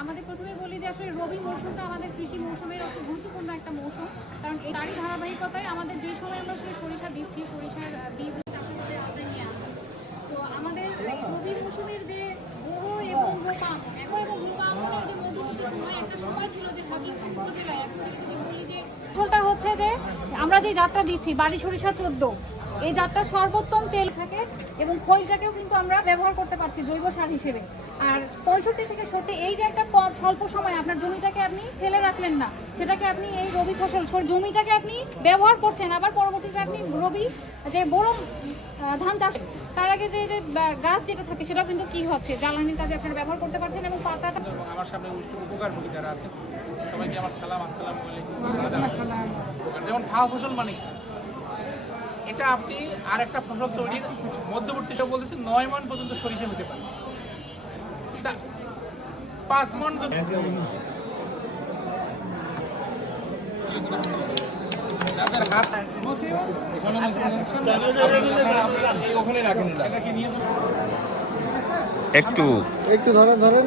আমাদের প্রথমে বলি যে আসলে রবি মৌসুমটা আমাদের কৃষি মৌসুমের একটা গুরুত্বপূর্ণ একটা মৌসুম, কারণ এই তারই ধারাবাহিকতায় আমাদের যে সময় আমরা সরিষা দিচ্ছি, সরিষার বীজ চাষের করে আমরা নিয়ে আসি তো আমাদের এই রবি মৌসুমের যে বড় এবং রোপা এখন এবং রোপা আমনের যে মধ্যবর্তী সময় একটা সময় ছিল যে হাকিমপুর উপজেলায় এখন যদি বলি যে ফসলটা হচ্ছে যে আমরা যে জাতটা দিচ্ছি, বাড়ি সরিষা চোদ্দ, এই জাতটা সর্বোত্তম তেল থাকে এবং খৈলটাকেও কিন্তু আমরা ব্যবহার করতে পারছি জৈব সার হিসেবে। আর পঁয়ষট্টি থেকে সত্যি এই যে একটা স্বল্প সময়, আপনার জমিটাকে আপনি ফেলে রাখলেন না, সেটাকে আপনি এই রবি ফসল জমিটাকে আপনি ব্যবহার করছেন, আবার পরবর্তীতে আপনি রবি যে বড় ধান চাষ, তার আগে যে যে গাছ যেটা থাকে সেটা কিন্তু কি হচ্ছে? জ্বালানির কাজে আপনারা ব্যবহার করতে পারছেন এবং আমার সামনে উপ- উপকারভোগী যারা আছেন সবাইকে আমার সালাম আসসালামু যেমন ফাওয়া ফসল মানে এটা আপনি আর একটা ফসল তৈরির মধ্যবর্তী সব বলতেছে নয় মন পর্যন্ত সরিষা হতে পারে। পাঁচ মন যাদের হাত একটু একটু ধরেন ধরেন।